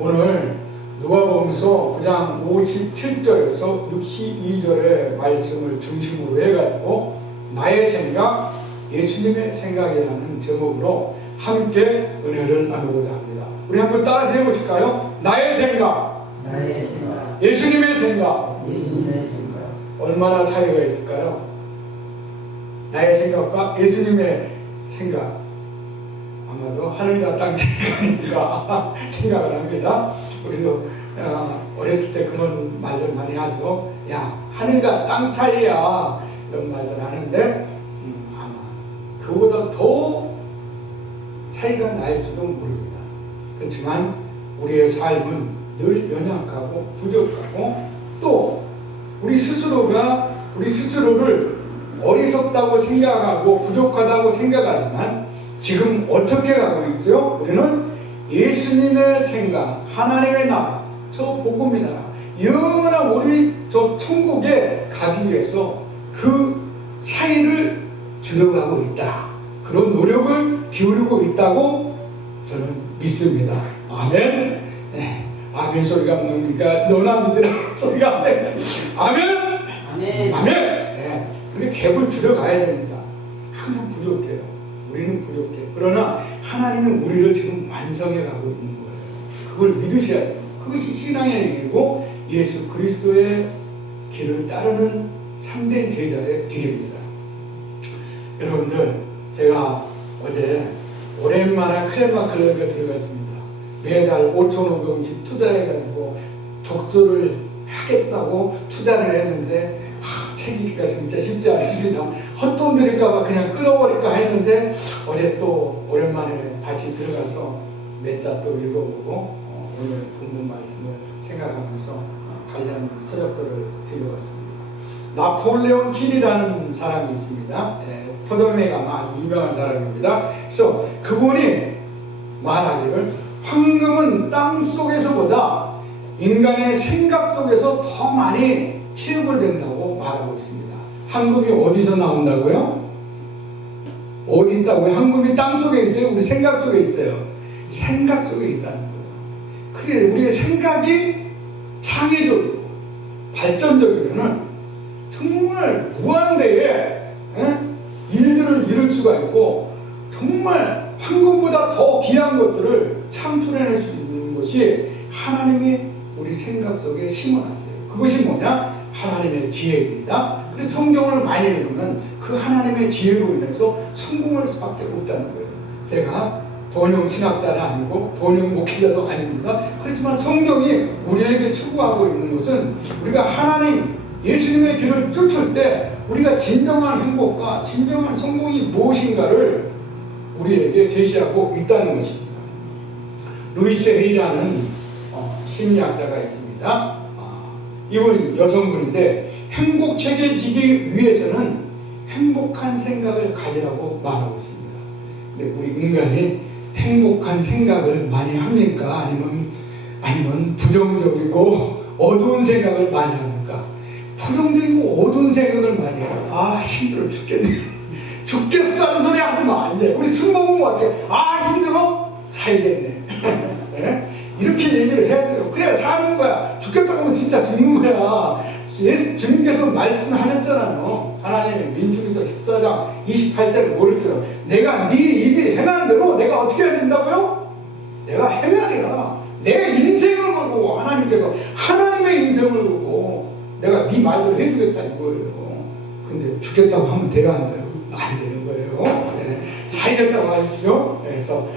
오늘 누가복음서 9장 57절에서 62절의 말씀을 중심으로 해가지고 나의 생각, 예수님의 생각이라는 제목으로 함께 은혜를 나누고자 합니다. 우리 한번 따라서 해보실까요? 나의 생각, 예수님의 생각. 얼마나 차이가 있을까요? 나의 생각과 예수님의 생각, 아마도 하늘과 땅 차이가 아닐까 생각을 합니다. 우리도 어렸을 때 그런 말들 많이 하죠. 야, 하늘과 땅 차이야, 이런 말들 하는데 아마 그보다 더 차이가 날지도 모릅니다. 그렇지만 우리의 삶은 늘 연약하고 부족하고, 또 우리 스스로를 어리석다고 생각하고 부족하다고 생각하지만 지금 어떻게 가고 있죠? 우리는 예수님의 생각, 하나님의 나라, 저 복음의 나라, 영원한 우리 저 천국에 가기 위해서 그 차이를 줄여가고 있다. 그런 노력을 기울이고 있다고 저는 믿습니다. 아멘. 네. 아멘 소리가 나오니까 너나 믿으라 소리가 안 돼. 아멘. 아멘. 아멘. 네. 근데 갭을 줄여가야 됩니다. 항상 부족해요. 우리는 부족해. 그러나 하나님은 우리를 지금 완성해 가고 있는 거예요. 그걸 믿으셔야 돼요. 그것이 신앙의 길이고 예수 그리스도의 길을 따르는 참된 제자의 길입니다. 여러분들, 제가 어제 오랜만에 클레마 클럽에 들어갔습니다. 매달 5,500원씩 투자해가지고 독서를 하겠다고 투자를 했는데 책임기가 진짜 쉽지 않습니다. 헛돈 들일까봐 그냥 끊어버릴까 했는데 어제 또 오랜만에 다시 들어가서 몇 자 또 읽어보고 오늘 본문 말씀을 생각하면서 관련 서적들을 드려봤습니다. 나폴레옹 힐이라는 사람이 있습니다. 서점에 가면 아주 유명한 사람입니다. 그래서 그분이 말하기를 황금은 땅 속에서보다 인간의 생각 속에서 더 많이 채굴된다고 말하고 있습니다. 황금이 어디서 나온다고요? 어디 있다고요? 황금이 땅 속에 있어요? 우리 생각 속에 있어요? 생각 속에 있다는 거예요. 그래, 우리의 생각이 창의적이고 발전적이면 정말 무한대의 일들을 이룰 수가 있고, 정말 황금보다 더 귀한 것들을 창출해낼 수 있는 것이 하나님이 우리 생각 속에 심어놨어요. 그것이 뭐냐? 하나님의 지혜입니다. 그래서 성경을 많이 읽으면 그 하나님의 지혜로 인해서 성공할 수밖에 없다는 거예요. 제가 번영 신학자는 아니고 번영 목회자도 아닙니다. 그렇지만 성경이 우리에게 추구하고 있는 것은 우리가 하나님 예수님의 길을 쫓을 때 우리가 진정한 행복과 진정한 성공이 무엇인가를 우리에게 제시하고 있다는 것입니다. 루이스 헤이라는 심리학자가 있습니다. 이분 여성분인데 행복체계지기 위해서는 행복한 생각을 가지라고 말하고 있습니다. 근데 우리 인간이 행복한 생각을 많이 합니까? 아니면 부정적이고 어두운 생각을 많이 합니까? 부정적이고 어두운 생각을 많이 해요. 아, 힘들어 죽겠네. 죽겠어 하는 소리 하지 마. 이제 우리 술 먹으면 어떻게? 아, 힘들어? 살겠네. 네? 이렇게 얘기를 해야 돼요. 그래야 사는 거야. 죽겠다고 하면 진짜 죽는 거야. 주님께서 말씀하셨잖아요. 하나님의 민수기서 14장 28절에 뭐를 써요? 내가 네 입이 행한 대로 내가 어떻게 해야 된다고요? 내가 행하리라. 내 인생을 걸고 하나님께서 하나님의 인생을 걸고 내가 네 말대로 해주겠다 이거예요. 근데 죽겠다고 하면 돼요, 안 돼요? 안 되는 거예요. 네. 살겠다고 하십시오. 그래서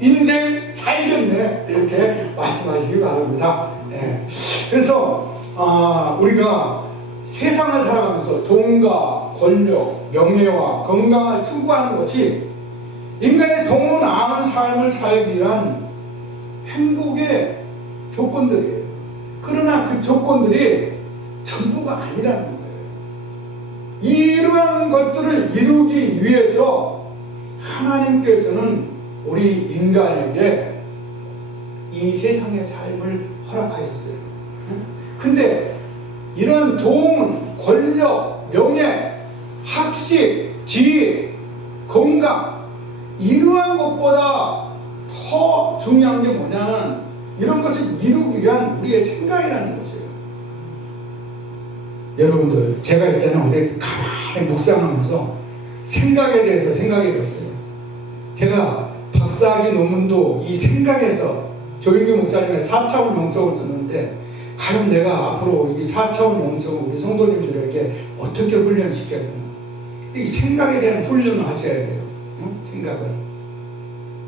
인생 살겠네, 이렇게 말씀하시기 바랍니다. 네. 그래서 우리가 세상을 살아가면서 돈과 권력, 명예와 건강을 추구하는 것이 인간의 더 나은 삶을 살기 위한 행복의 조건들이에요. 그러나 그 조건들이 전부가 아니라는 거예요. 이러한 것들을 이루기 위해서 하나님께서는 우리 인간에게 이 세상의 삶을 허락하셨어요. 근데 이런 돈, 권력, 명예, 학식, 지위, 건강, 이러한 것보다 더 중요한 게 뭐냐면 이런 것을 이루기 위한 우리의 생각이라는 것이에요. 여러분들 제가 있잖아요. 어제 가만히 묵상하면서 생각에 대해서 생각해 봤어요. 제가 박사학위 논문도 이 생각에서 조인규 목사님의 4차원 영성을 듣는데 과연 내가 앞으로 이 4차원 영성을 우리 성도님들에게 어떻게 훈련시켜야 되나. 이 생각에 대한 훈련을 하셔야 돼요. 생각을.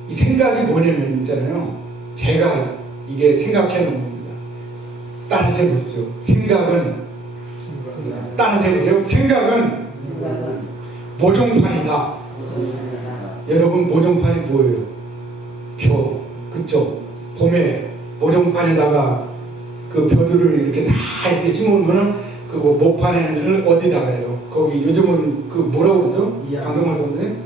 이 생각이 뭐냐면 있잖아요. 제가 이게 생각해 놓은 겁니다. 따라서 해보죠. 생각은 따라서 해보세요. 생각은 모종판이다. 여러분 모종판이 뭐예요? 벼. 그쵸? 봄에 모종판에다가 그 벼들을 이렇게 다 이렇게 심으면은 그 모판을 어디다가 해요? 거기 요즘은 그 뭐라고 그러죠? 강성만 선생님?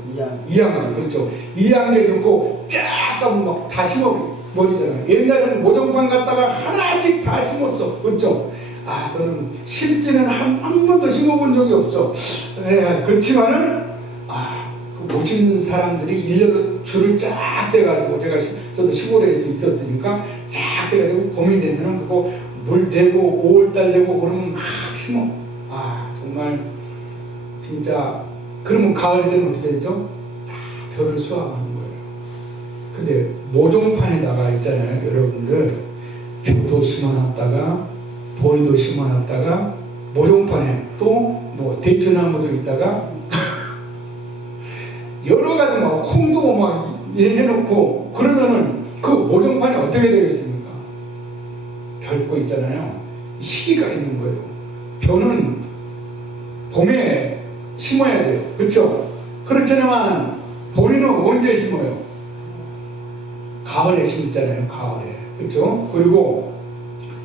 이양계. 그렇죠. 이양계 넣고 쫙 막 다 심어버리잖아요. 옛날에는 모종판 갖다가 하나씩 다 심었어. 그렇죠? 아, 저는 심지는 한 번도 심어본 적이 없어. 네, 그렇지만은 그 모신 사람들이 일렬로 줄을 쫙 떼가지고 저도 시골에서 있었으니까 쫙 떼가지고 봄이 되면은 그거 물 대고 5월달 되고 그러면 막 심어. 정말 진짜 그러면 가을이 되면 어떻게 되죠? 다 벼를 수확하는 거예요. 근데 모종판에다가 있잖아요, 여러분들. 벼도 심어놨다가 보리도 심어놨다가 모종판에 또 뭐 대추나무도 있다가 여러 가지 막 콩도 막 해놓고 그러면은 그 모종판이 어떻게 되겠습니까? 벼고 있잖아요. 시기가 있는 거예요. 벼는 봄에 심어야 돼요. 그렇죠? 그렇지만 보리는 언제 심어요? 가을에 심잖아요. 가을에. 그렇죠? 그리고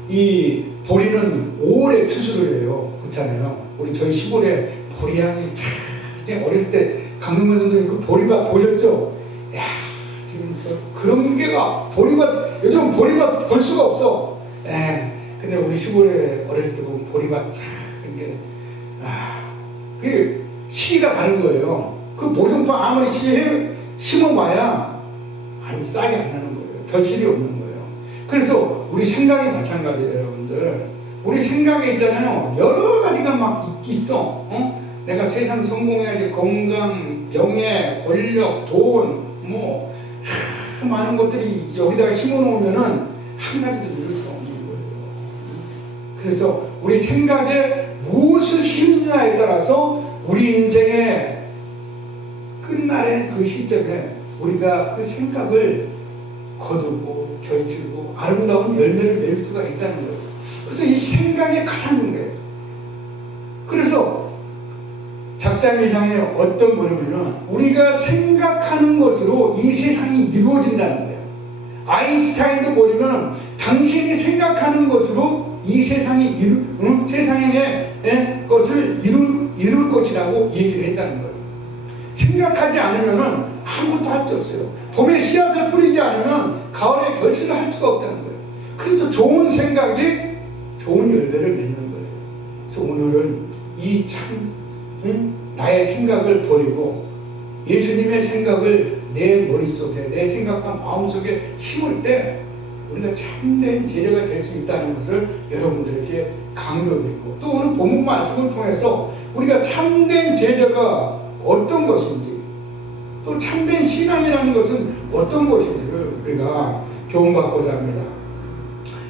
이 보리는 5월에 추수를 해요. 그렇잖아요. 저희 시골에 보리향이 참 어릴 때 강릉만 선생님 그 보리밭 보셨죠? 야, 지금 그런 게가 보리밭 요즘 보리밭 볼 수가 없어. 근데 우리 시골에 어렸을 때 보면 보리밭 참 이렇게 그 시기가 다른 거예요. 그 모종판 아무리 심어봐야 싹이 안 나는 거예요. 결실이 없는 거예요. 그래서 우리 생각이 마찬가지예요, 여러분들. 우리 생각에 있잖아요. 여러 가지가 막 있어. 내가 세상 성공해야지. 건강, 명예, 권력, 돈, 뭐 많은 것들이 여기다가 심어놓으면은 한 가지도 이룰 수가 없는 거예요. 그래서 우리 생각에 무엇을 심느냐에 따라서 우리 인생의 끝날의 그 시점에 우리가 그 생각을 거두고 결실고 아름다운 열매를 낼 수가 있다는 거예요. 그래서 이 생각이 가장 중요해요. 그래서 작자미상에 어떤 거냐면 우리가 생각하는 것으로 이 세상이 이루어진다는 거예요. 아인슈타인도 뭐냐면 당신이 생각하는 것으로 이 세상이 세상의 것을 이룰 것이라고 얘기를 했다는 거예요. 생각하지 않으면 아무것도 할 수 없어요. 봄에 씨앗을 뿌리지 않으면 가을에 결실을 할 수가 없다는 거예요. 그래서 좋은 생각이 좋은 열매를 맺는 거예요. 그래서 오늘은 이 나의 생각을 버리고 예수님의 생각을 내 머릿속에 내 생각과 마음속에 심을 때 우리가 참된 제자가 될 수 있다는 것을 여러분들에게 강조드리고 또 오늘 본문 말씀을 통해서 우리가 참된 제자가 어떤 것인지 또 참된 신앙이라는 것은 어떤 것인지를 우리가 교훈받고자 합니다.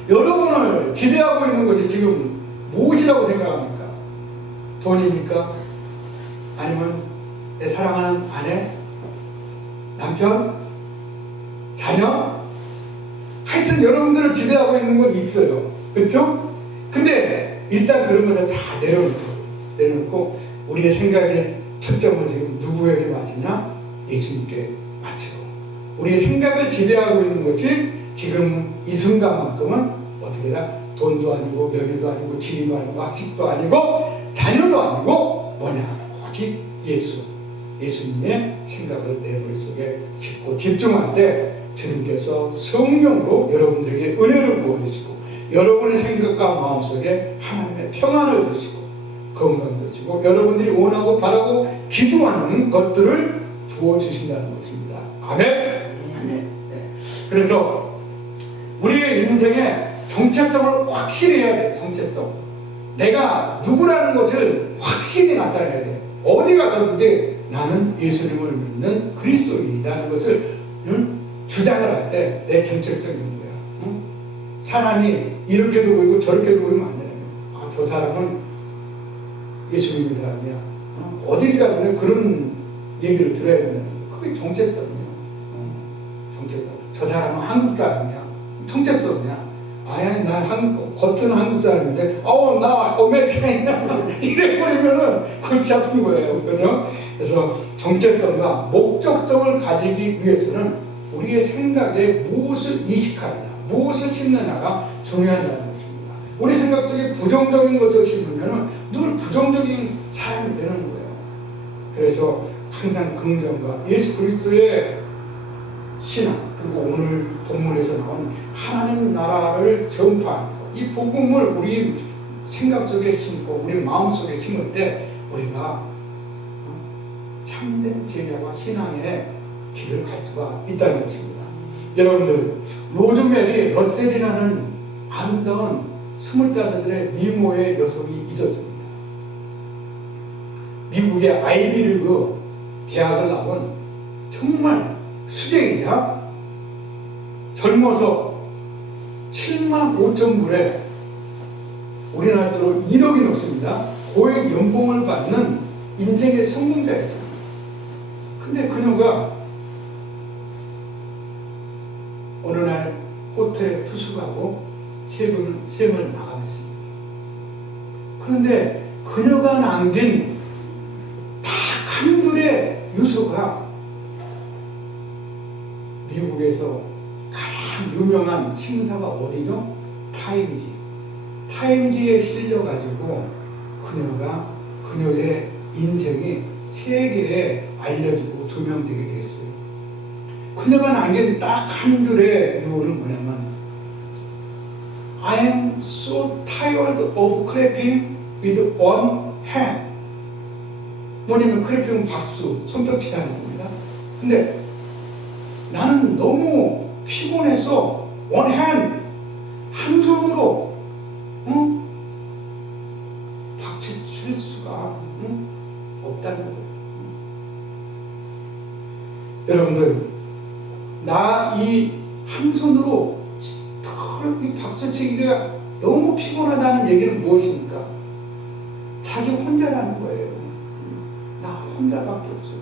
여러분을 지배하고 있는 것이 지금 무엇이라고 생각합니까? 돈입니까? 아니면 내 사랑하는 아내? 남편? 자녀? 하여튼 여러분들을 지배하고 있는 건 있어요. 그렇죠? 근데 일단 그런 것을 다 내려놓고 우리의 생각의 초점을 지금 누구에게 맞추냐? 예수님께 맞추고 우리의 생각을 지배하고 있는 것이 지금 이 순간만큼은 어떻게 해야 돈도 아니고 명예도 아니고 지위도 아니고 학식도 아니고 자녀도 아니고 뭐냐? 오직 예수님의 생각을 내 머릿속에 짓고 집중할 때 주님께서 성령으로 여러분들에게 은혜를 부어주시고 여러분의 생각과 마음속에 하나님의 평안을 주시고 건강을 주시고 여러분들이 원하고 바라고 기도하는 것들을 부어주신다는 것입니다. 아멘. 아멘. 네. 그래서 우리의 인생에 정체성을 확실히 해야 돼. 정체성. 내가 누구라는 것을 확실히 나타내야 돼. 어디 가서든지 나는 예수님을 믿는 그리스도인이라는 것을 주장을 할 때 내 정체성이 있는 거야. 사람이 이렇게도 보이고 저렇게도 보이면 안 되는 거야. 아, 저 사람은 예수 믿는 사람이야. 어딜 가면 그런 얘기를 들어야 되는 거야. 그게 정체성이야. 정체성. 저 사람은 한국 사람이야. 정체성이야. 아야, 나 겉은 한국 사람인데, 나 아메리칸이야. 이래버리면은 골치 아픈 거예요. 그죠? 그래서 정체성과 목적성을 가지기 위해서는 우리의 생각에 무엇을 이식하느냐, 무엇을 심느냐가 중요하다는 것입니다. 우리 생각 속에 부정적인 것을 심으면 늘 부정적인 사람이 되는 거예요. 그래서 항상 긍정과 예수 그리스도의 신앙, 그리고 오늘 본문에서 나온 하나님 나라를 전파하는 것, 이 복음을 우리 생각 속에 심고 우리 마음 속에 심을 때 우리가 참된 제자와 신앙의 길을 갈 수가 있다는 것입니다. 여러분들, 로즈메리 러셀이라는 아름다운 25살의 미모의 여성이 있었습니다. 미국의 아이비리그 대학을 나온 정말 수재이자 젊어서 7만 5천 불에 우리나라 돈으로 1억이 넘습니다. 고액 연봉을 받는 인생의 성공자였습니다. 근데 그녀가 어느 날 호텔에 투숙하고 생을 마감했습니다. 그런데 그녀가 남긴 딱 한 줄의 유서가 미국에서 가장 유명한 신사가 어디죠? 타임지. 타임지에 실려가지고 그녀가 그녀의 인생이 세계에 알려지고 조명되게 됐어요. 그녀가 남긴 딱 한 줄의 유언은 뭐냐면 I am so tired of clapping with one hand. 뭐냐면 클래핑은 박수, 손뼉치자는 겁니다. 근데 나는 너무 피곤해서 one hand, 한 손으로 박수 칠 수가 없다는 거예요. 여러분들, 나 이 한 손으로 이 박수치기가 너무 피곤하다는 얘기는 무엇입니까? 자기 혼자라는 거예요. 나 혼자밖에 없어요.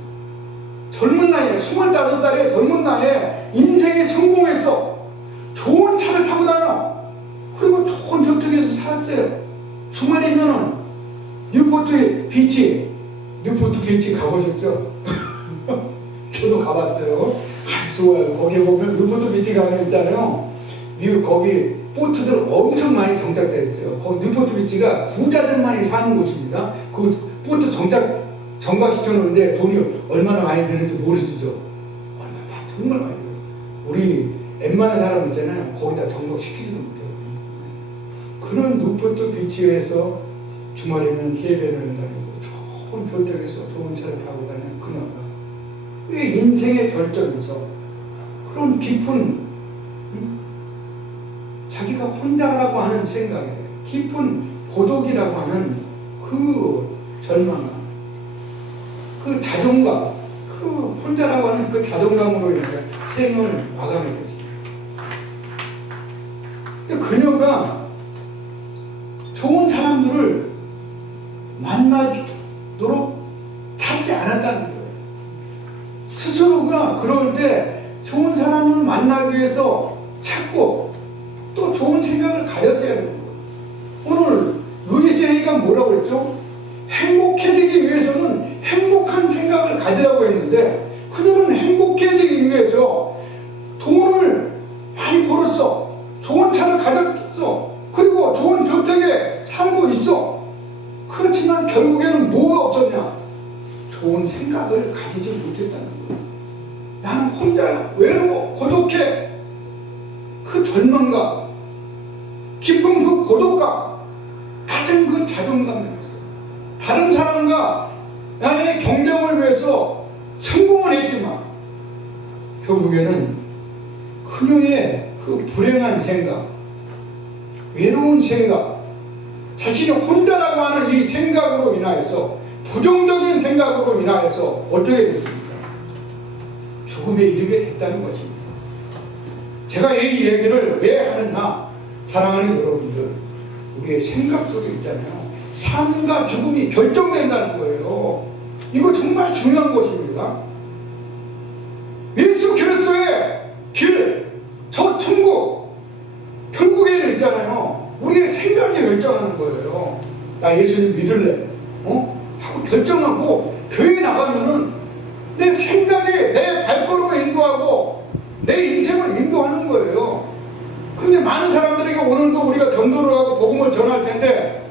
젊은 나이에 25살의 젊은 나이에 인생에 성공했어. 좋은 차를 타고 다녀. 그리고 좋은 저택에서 살았어요. 주말이면은 뉴포트 비치 가보셨죠? 저도 가봤어요. 아주 좋아요. 거기 보면 뉴포트 비치 가면 있잖아요. 미국 거기 보트들 엄청 많이 정착되어 있어요. 거기 뉴포트 비치가 부자들만이 사는 곳입니다. 그 보트 정박시켜 놓는데 돈이 얼마나 많이 드는지 모르시죠? 정말 많이 들어요. 우리 웬만한 사람 있잖아요. 거기다 정박시키지도 못해요. 그런 뉴포트 비치에서 주말에는 해변을 다니고 좋은 교택에서 좋은 차를 타고 다니는 그녀가 왜 인생의 결정에서 그런 깊은 자기가 혼자라고 하는 생각에 깊은 고독이라고 하는 그 절망감, 그 자존감, 그 혼자라고 하는 그 자존감으로 인해 생을 마감했습니다. 그녀가 좋은 사람들을 만나도록 찾지 않았다는 거예요. 스스로가 그럴 때 좋은 사람을 만나기 위해서 찾고 또 좋은 생각을 가졌어야 되는 거예요. 오늘 루이스 헤이가 뭐라고 했죠? 행복해지기 위해서는 행복한 생각을 가지라고 했는데 그녀는 행복해지기 위해서 돈을 많이 벌었어. 좋은 차를 가졌어. 그리고 좋은 저택에 살고 있어. 그렇지만 결국에는 뭐가 없었냐? 좋은 생각을 가지지 못했다는 거예요. 나는 혼자 외로워 고독해. 그 절망감, 깊은 그 고독감, 가진 그 자존감을 했어요. 다른 사람과 나의 경쟁을 위해서 성공을 했지만 결국에는 그녀의 그 불행한 생각, 외로운 생각, 자신이 혼자라고 하는 이 생각으로 인하여서, 부정적인 생각으로 인하여서 어떻게 됐습니까? 죽음에 이르게 됐다는 것입니다. 제가 이 얘기를 왜 하느냐? 사랑하는 여러분들, 우리의 생각 속에 있잖아요. 삶과 죽음이 결정된다는 거예요. 이거 정말 중요한 것입니다. 예수 그리스도의 길, 저 천국, 결국에는 있잖아요. 우리의 생각이 결정하는 거예요. 나 예수님 믿을래. 하고 결정하고 교회 나가면은 내 생각이 내 발걸음을 인도하고 내 인생을 인도하는 거예요. 근데 많은 사람들에게 오늘도 우리가 전도를 하고 복음을 전할 텐데,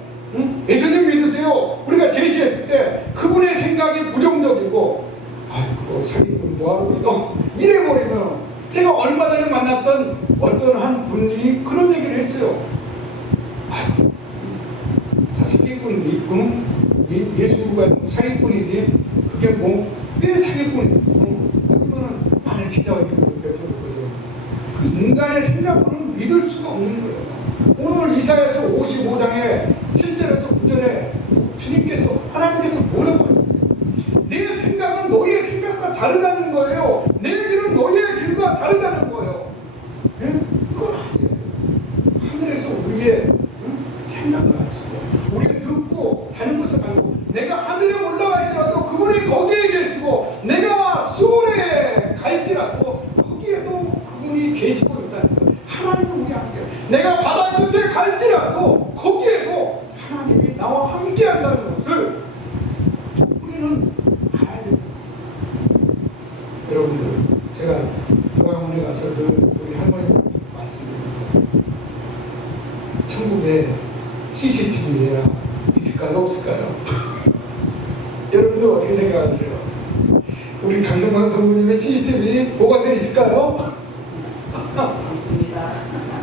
예수님 믿으세요. 우리가 제시했을 때 그분의 생각이 부정적이고, 아이고 사기꾼 뭐하러 믿어? 이래버리면, 제가 얼마 전에 만났던 어떤 한 분이 그런 얘기를 했어요. 아이고, 다 사기꾼 있고, 예수가 사기꾼이지, 그게 뭐, 왜 사기꾼이지? 그러면은 많은 기자가 베풀었거든. 그 인간의 생각으로는 믿을 수가 없는 거예요. 오늘 이사야서 55장에 7절에서 9절에 주님께서, 하나님께서 뭐라고 하셨어요? 내 생각은 너희의 생각과 다르다는 거예요. 내 길은 너희의 길과 다르다는 거예요. 네? 그걸 아세요. 하늘에서 우리의 생각을 하시고, 우리가 듣고 자는 것을 알고, 내가 하늘에 올라갈지라도 그분이 거기에 계시고, 내가 수월에 갈지라도 거기에도 그분이 계시고 있다는 거예요. 하나님은 우리 함께. 내가 바다 끝에 갈지라도 거기에도 하나님이 나와 함께 한다는 것을 우리는 알아야 됩니다. 여러분들, 제가 교회원에 가서 우리 할머니 말씀드립니다. 천국에 CCTV가 있을까요? 없을까요? 여러분들 어떻게 생각하세요? 우리 강성광 성부님의 CCTV 보관되어 있을까요? 있습니다.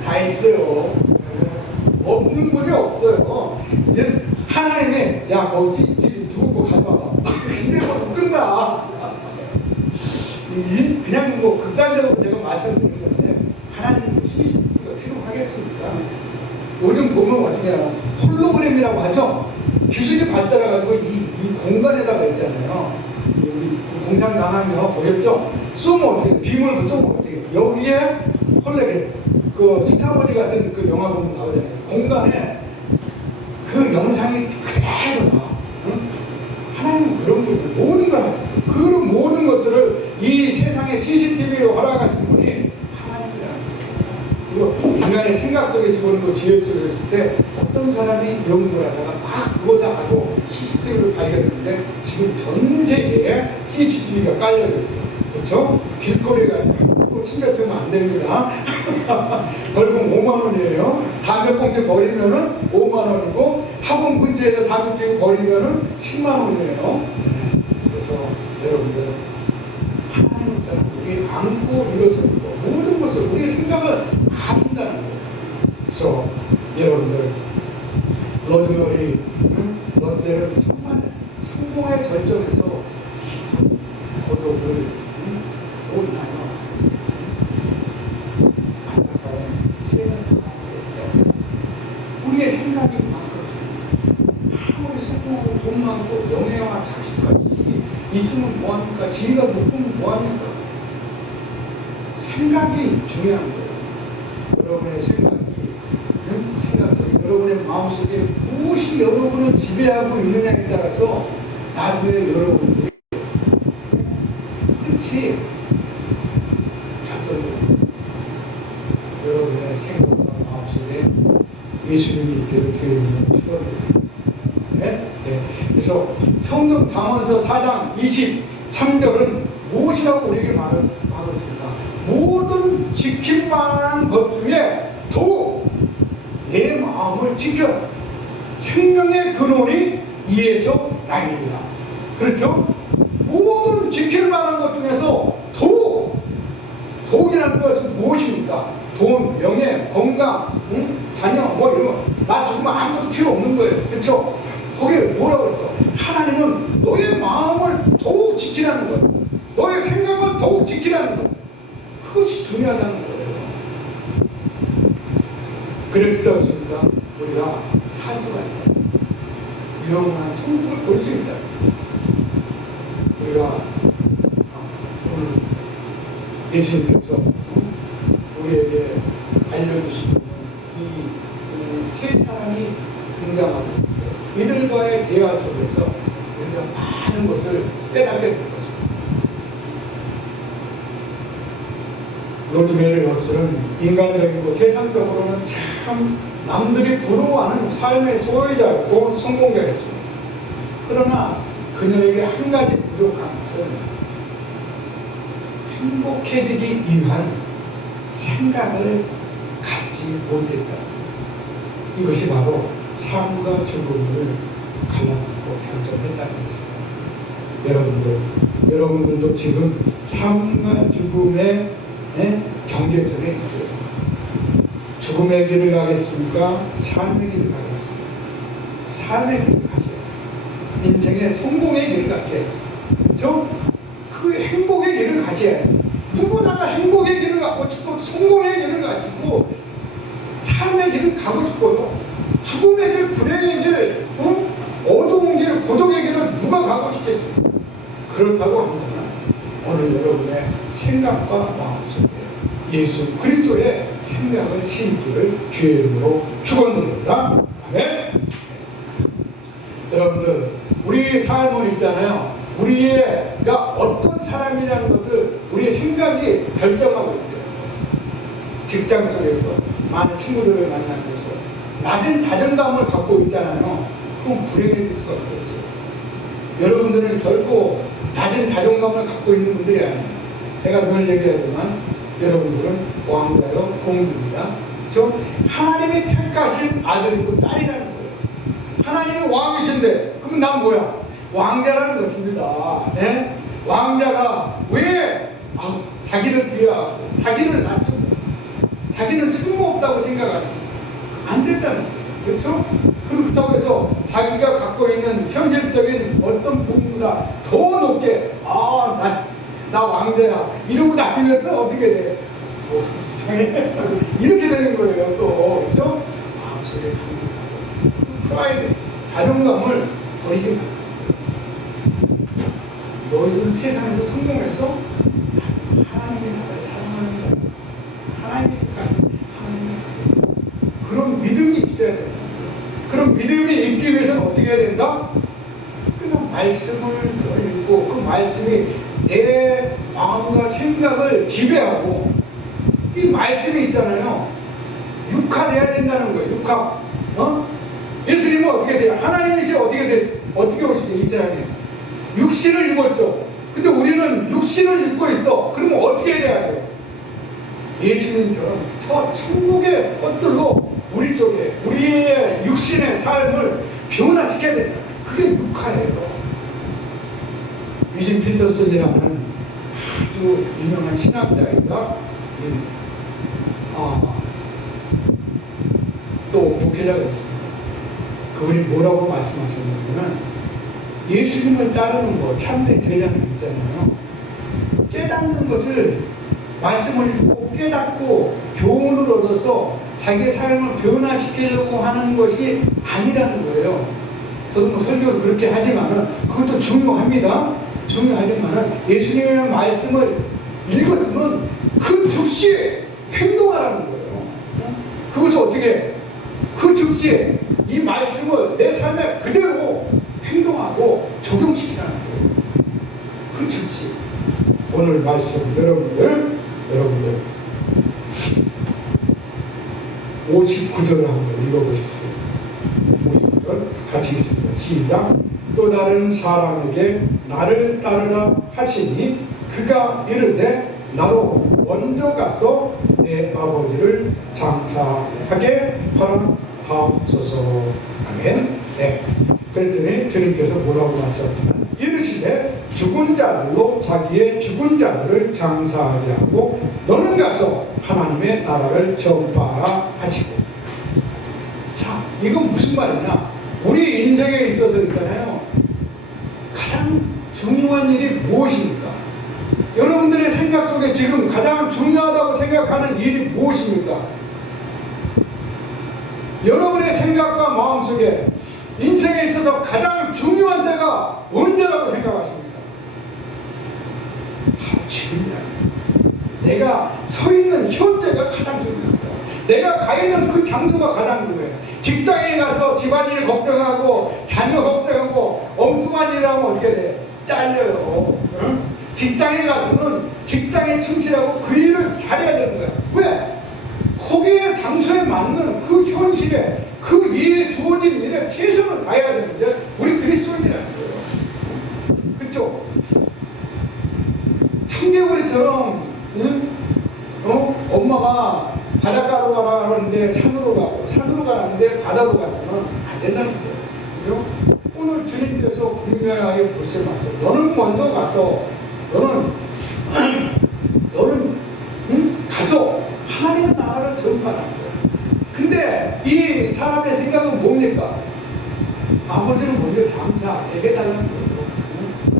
다 있어요. 없는 분이 없어요. 예수, 하나님이 야, 너 CCTV 두고 거 가져와봐. 이래서 끝나. 그냥 뭐 극단적으로 제가 말씀드리는 건데, 하나님은 CCTV가 필요하겠습니까? 요즘 보면 어떻게 해요? 홀로그램이라고 하죠? 기술이 발달해가지고 이 공간에다가 있잖아요. 우리 공상 나가면 보였죠? 쏘면 어떻게 돼? 빔을 쏘면 어떻게 돼? 여기에 홀로그램, 그 스타워즈 같은 그 영화 보면 나오잖아요. 공간에 그 영상이 그대로 나와. 응? 하나님은 그런 분들 모든 걸 하시고, 그런 모든 것들을 이 세상에 CCTV로 허락하신 분이 그리고 인간의 생각 속에 집어넣고 지혜 속에 있을 때 어떤 사람이 연구를 하다가 그거다 하고 CCTV를 발견했는데, 지금 전 세계에 CCTV가 깔려져 있어. 그렇죠? 길거리에 가면 침 뱉으면 안 됩니다. 벌금 5만 원이에요. 담배 꽁초 버리면은 5만 원이고, 학원 근처에서 담배 피우고 버리면은 10만 원이에요. 그래서 여러분들, 하나님은 우리 안고 일어서고 모든 것을, 우리의 생각을 아신다는 거예요. 그래서 여러분들, 로즈메리 런셀은 정말 성공의 절정에서 고독을 못나요. 안타까운 시행을 당하고, 우리의 생각이 많거든요. 아무리 성공하고 돈 많고 명예와 착시가 지식이 있으면 뭐합니까? 지혜가 높으면 뭐합니까? 생각이 중요한 거예요. 여러분의 생각이, 여러분의 마음속에 무엇이 여러분을 지배하고 있느냐에 따라서 나중에 여러분들이 끝이 결정됩니다. 여러분의 생각과 마음속에 예수님이 있기를 교회는 필요합니다. 네? 네. 그래서 성경 잠언서 4장 23절은 무엇이라고 우리에게 말하고 있습니다. 모든 지킬 만한 것 중에 더욱 내 마음을 지켜. 생명의 근원이 이에서 나니라. 그렇죠? 모든 지킬 만한 것 중에서 더욱이라는 것은 무엇입니까? 돈, 명예, 건강, 자녀, 뭐 이런 거. 나 죽으면 아무것도 필요 없는 거예요. 그렇죠? 거기에 뭐라고 했어? 하나님은 너의 마음을 더욱 지키라는 거예요. 너의 생각을 더욱 지키라는 거예요. 그것이 중요하다는 거예요. 그랬었습니다. 우리가 살 수가 있다. 영원한 천국을 볼 수 있다. 우리가 오늘 예수님께서 우리에게 알려주시는 이 세 사람이 등장하고 이들과의 대화 속에서 우리가 많은 것을 깨닫게 된 것입니다. 로즈메리 럭스는 인간적이고 세상적으로는 참 남들이 부러워하는 삶의 소유자였고 성공자였습니다. 그러나 그녀에게 한 가지 부족한 것은 행복해지기 위한 생각을 갖지 못했다. 이것이 바로 삶과 죽음을 갈라놓고 결정했다는 것입니다. 여러분들도 지금 삶과 죽음의 경계선에 있어요. 죽음의 길을 가겠습니까? 삶의 길을 가겠습니까? 삶의 길을 가세요. 인생의 성공의 길을 가세요. 그렇죠? 그 행복의 길을 가셔야 해요. 누구나가 행복의 길을 가고 싶고 성공의 길을 가지고 삶의 길을 가고 싶어요. 죽음의 길, 불행의 길, 어두운 길, 고독의 길을 누가 가고 싶겠어요? 그렇다고 한다면 오늘 여러분의 생각과 마음속에 예수 그리스도의 생각을 심기를 주의 이름으로 축원드립니다. 아멘. 여러분들, 우리 삶은 있잖아요. 우리가 어떤 사람이라는 것을 우리의 생각이 결정하고 있어요. 직장 속에서 많은 친구들을 만나면서 낮은 자존감을 갖고 있잖아요. 그럼 불행해질 수가 없겠죠. 여러분들은 결코 낮은 자존감을 갖고 있는 분들이 아니에요. 제가 늘 얘기하지만 여러분들은 왕자요 공주입니다. 그렇죠? 하나님이 택하신 아들이고 딸이라는 거예요. 하나님이 왕이신데 그럼 난 뭐야? 왕자라는 것입니다. 네? 왕자가 왜 자기를 비하하고 자기를 낮추고 자기는 쓸모없다고 생각하시고 안 된다는 거예요. 그렇죠? 그렇다고 해서 자기가 갖고 있는 현실적인 어떤 부분보다 더 높게 나 왕자야 이러고 다니면 어떻게 돼? 이상해. 이렇게 되는 거예요. 또 그렇죠? 저게 프라이드, 자존감을 버리지 마. 너희들 세상에서 성공해서 하나님의 나라를 사랑하는 거야. 하나님께까지 그런 믿음이 있어야 된다. 그런 믿음이 있기 위해서는 어떻게 해야 된다? 그냥 말씀을 읽고 그 말씀이 내 마음과 생각을 지배하고 이 말씀이 있잖아요. 육화돼야 된다는 거예요. 육화. 예수님은 어떻게 돼요? 하나님이시 어떻게 오시죠? 이 세상에 육신을 입었죠. 근데 우리는 육신을 입고 있어. 그러면 어떻게 해야 돼요? 예수님처럼 저 천국의 것들로 우리 속에 우리의 육신의 삶을 변화시켜야 된다. 그게 육화예요. 유진 피터슨이라는 아주 유명한 신학자이자 또 목회자가 있습니다. 그분이 뭐라고 말씀하셨냐면 예수님을 따르는 거 참된 제자는 있잖아요. 깨닫는 것을 말씀을 읽고 깨닫고 교훈을 얻어서 자기의 삶을 변화시키려고 하는 것이 아니라는 거예요. 저도 뭐 설교를 그렇게 하지만은 그것도 중요합니다. 중요하지만은 예수님의 말씀을 읽었으면 그 즉시에 행동하라는 거예요. 그것을 어떻게 해? 그 즉시에 이 말씀을 내 삶에 그대로 행동하고 적용시키라는 거예요. 그 즉시 오늘 말씀 여러분들 59절을 한번 읽어보십시오. 59절 같이 읽습니다. 시작. 또 다른 사람에게 나를 따르라 하시니 그가 이르되 나로 먼저 가서 내 아버지를 장사하게 허락하옵소서. 아멘. 네. 그랬더니 주님께서 뭐라고 하셨냐면 이르시되 죽은 자들로 자기의 죽은 자들을 장사하게 하고 너는 가서 하나님의 나라를 전파하라 하시고. 자, 이건 무슨 말이냐? 우리 인생에 있어서 있잖아요. 가장 중요한 일이 무엇입니까? 여러분들의 생각 속에 지금 가장 중요하다고 생각하는 일이 무엇입니까? 여러분의 생각과 마음속에 인생에 있어서 가장 중요한 때가 언제라고 생각하십니까? 바로 지금이야. 내가 서 있는 현재가 가장 중요합니다. 내가 가 있는 그 장소가 가장 중요해요. 직장에 가서 집안일 걱정하고 자녀 걱정하고 엉뚱한 일 하면 어떻게 돼? 잘려요. 응? 직장에 가서는 직장에 충실하고 그 일을 잘해야 되는 거야. 왜? 거기에 장소에 맞는 그 현실에 그 일에 주어진 일에 최선을 다해야 되는데 우리 그리스도인이라는 거예요. 그렇죠? 청개구리처럼 응? 엄마가 바닷가로 가라 하는데 산으로 가는데 바다로 가면 안 된다는 거예요. 그죠? 오늘 주님께서 분명하게 말씀하세요. 너는 먼저 가서 너는 가서 하나님의 나라를 전파하는 거예요. 근데 이 사람의 생각은 뭡니까? 아버지는 먼저 장사 해달라는 거예요.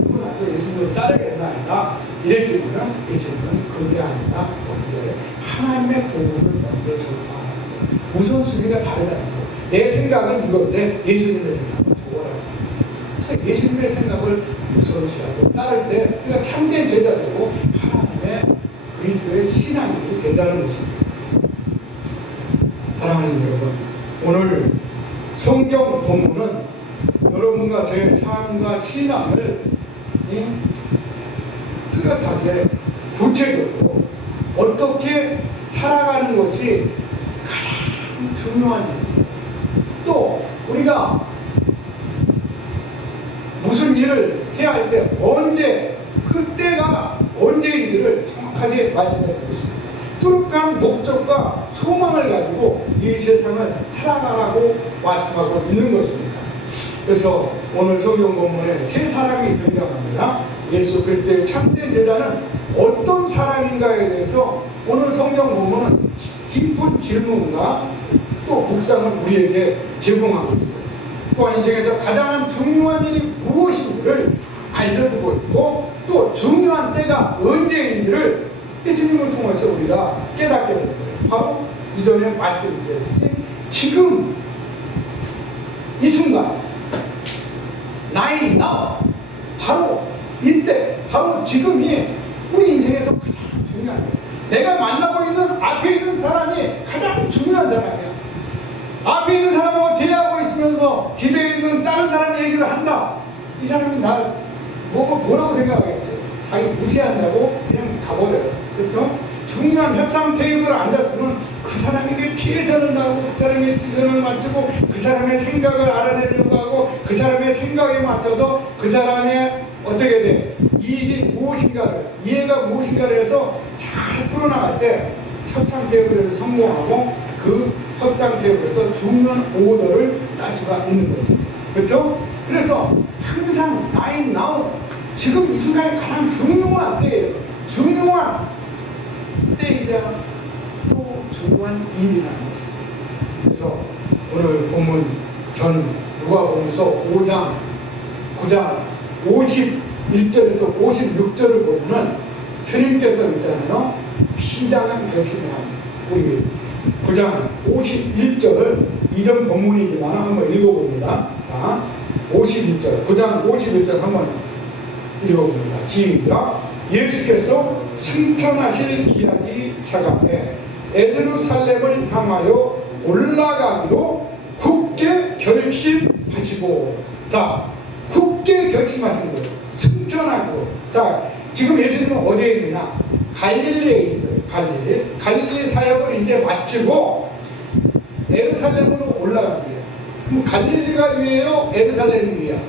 그러고 나서 예수님을 따르겠나이다 이랬지만 예수님은 그게 아니라 먼저 하나님의 복음을 먼저 전파하는 거예요. 우선순위가 다르다는 거예요. 내 생각은 이건데 예수님의 생각은 저거라는 거예요. 그래서 예수님의 생각을 우선시하고 따를 때 우리가 참된 제자 되고 하나님의 그리스도의 신앙이 된다는 것입니다. 사랑하는 여러분, 오늘 성경 본문은 여러분과 저의 삶과 신앙을 뚜렷하게 구체적으로 어떻게 살아가는 것이 가장 중요한 일입니다. 또 우리가 무슨 일을 해야 할 때 언제 그때가 언제인지를 정확하게 말씀해 드리겠습니다. 뚜렷한 목적과 소망을 가지고 이 세상을 살아가라고 말씀하고 있는 것입니다. 그래서 오늘 성경 본문에 세 사람이 등장합니다. 예수 그리스도의 참된 제자는 어떤 사람인가에 대해서 오늘 성경 본문은 깊은 질문과 또 묵상을 우리에게 제공하고 있어요. 또한 인생에서 가장 중요한 일이 무엇인지를 알려주고 있고 또 중요한 때가 언제인지를 예수님을 통해서 우리가 깨닫게 되는 거예요. 바로 이전에 말씀드렸듯이 지금 이 순간 right now 바로 이때 바로 지금이 우리 인생에서 가장 중요한 거예요. 내가 만나고 있는 앞에 있는 사람이 가장 중요한 사람이야. 앞에 있는 사람하고 대화하고 있으면서 집에 있는 다른 사람 얘기를 한다. 이 사람이 나 뭐라고 생각하겠어요? 자기 무시한다고 그냥 가버려요. 그렇죠? 중요한 협상 테이블에 앉았으면 그 사람에게 최선을 다하고 그 사람의 시선을 맞추고 그 사람의 생각을 알아내려고 하고 그 사람의 생각에 맞춰서 그 사람의 어떻게 돼? 이익이 무엇인가를 이해가 무엇인가를 해서 잘 풀어나갈 때 협상 테이블에서 성공하고 그 협상 테이블에서 중요한 오더를 딸 수가 있는 거죠. 그렇죠? 그래서 항상 right now 지금 이 순간이 가장 중요한 때예요. 중요한 때이자 또 중요한 일이라는 거죠. 그래서 오늘 본문 전 누가복음서 5장 9장 51절에서 56절을 보면은 주님께서 있잖아요. 비장한 결심을 합니다. 우리 9장 51절을 이전 본문이지만 한번 읽어봅니다. 자, 51절 9장 51절 한번 읽어봅니다. 시작. 예수께서 승천하실 기한이 차가매 예루살렘을 향하여 올라가기로 굳게 결심하시고, 자, 굳게 결심하신 거예요. 승천하기로. 자, 지금 예수님은 어디에 있느냐? 갈릴리에 있어요. 갈릴리 사역을 이제 마치고 예루살렘으로 올라갑니다. 그럼 갈릴리가 위에요? 예루살렘이 위야?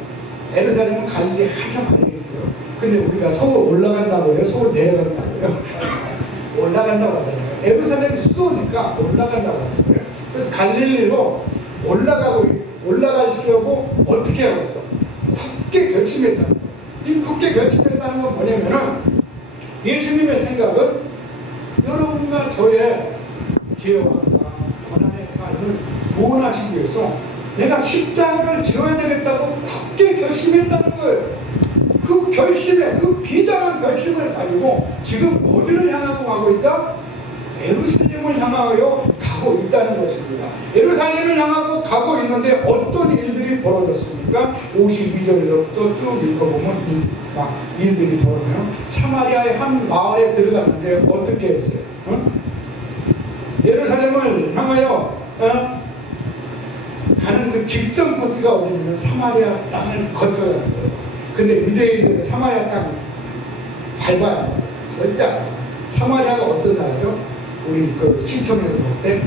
예루살렘은 갈릴리 한참 안에 있어요. 근데 우리가 서울 올라간다고 해요? 서울 내려간다고 해요? 올라간다고 하잖아요. 예루살렘이 수도니까 올라간다고 하잖아요. 그래서 갈릴리로 올라가시려고 어떻게 하고 있어? 굳게 결심했다는 거예요. 이 굳게 결심했다는 건 뭐냐면은 예수님의 생각은 여러분과 저의 지혜와 고난의 삶을 구원하시기 위해서 내가 십자가를 지어야 되겠다고 굳게 결심했다는 거예요. 그 결심에, 그 비장한 결심을 가지고 지금 어디를 향하고 가고 있다? 예루살렘을 예루살렘을 향하여 가고 있다는 것입니다. 예루살렘을 향하고 가고 있는데 어떤 일들이 벌어졌습니까? 52절에서부터 쭉 읽어보면 막 일들이 벌어져요. 사마리아의 한 마을에 들어갔는데 어떻게 했어요? 예루살렘을 향하여 가는 그 직선 코스가 어디냐면 사마리아 땅을 거쳐야 돼요. 근데 유대인들은 사마리아 땅을 밟아야 돼요. 절대 안 돼요. 사마리아가 어떤 나라죠? 우리 그 신청에서 볼 때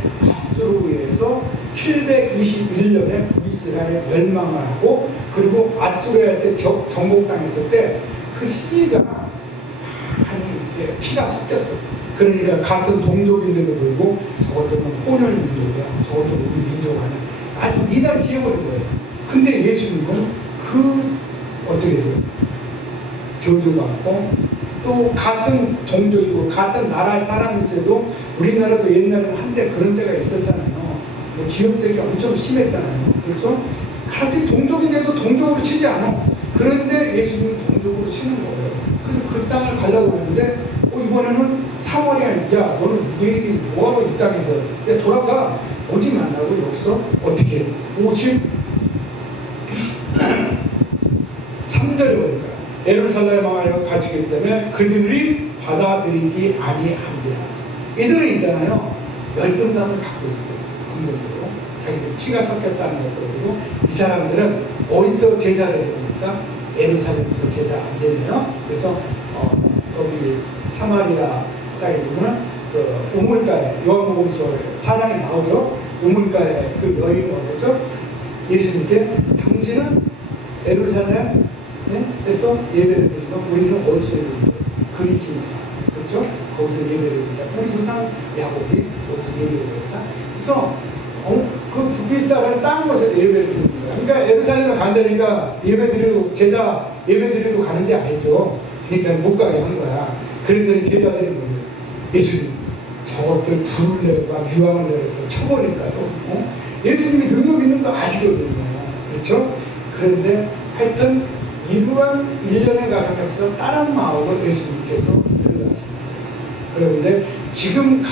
아수르에서 721년에 이스라엘이 멸망을 하고, 그리고 아수르에 때 정복당했을 때 그 씨가 많이 이제 피가 섞였어. 그러니까 같은 동족인데도 불구하고 저것들은 혼혈 민족이야, 저것들은 우리 민족 아니야, 아주 이단시해버린 거예요. 근데 예수님은 그 어떻게 돼요? 교주받고 또 같은 동족이고 같은 나라 사람일지도 우리나라도 옛날에는 한때 그런 때가 있었잖아요. 뭐 지역색이 엄청 심했잖아요. 그렇죠? 같은 동족인데도 동족으로 치지 않아. 그런데 예수님은 동족으로 치는 거예요. 그래서 그 땅을 가려고 했는데 이번에는 사마리아, 야 너는 유대인이 뭐하고 이 땅에 야 돌아가. 오지 말라고. 여기서 어떻게 해? 53절에 보니까 예루살렘에 가시기 때문에 그들이 받아들이지 아니합니다. 이들은 있잖아요, 열등감을 갖고 있어요. 근본적으로 자기들 피가 섞였다는 것도. 이 사람들은 어디서 제사를 해줍니까? 예루살렘에서 제사 안 되네요. 그래서 거기 사마리아 땅에 보면 그 우물가에, 요한복음서 4장에 나오죠. 우물가에 그 여인이 뭐였죠? 예수님께 당신은 예루살렘 에서 예배를 드리고 우리는 어디서 예배를 드려요? 그리스도사, 그렇죠? 거기서 예배를 드린다. 우리 조상 야곱이 거기서 예배를 드렸다. 그래서 그 북이스라엘 딴 곳에서 예배를 드리는 거야. 그러니까 예루살렘에 간다니까 예배드리고 제자 예배드리고 가는지 알죠. 그러니까 못 가게 하는 거야. 그랬더니 제자들이 뭐예요? 예수님 저것들 불을 내고 유황을 내려서 쳐버릴까요? 예수님이 능력 있는 거 아시거든요. 그렇죠? 그런데 하여튼 이러한 일련의 과정에서 다른 마음을 예수님께서 들어가십니다. 그런데 지금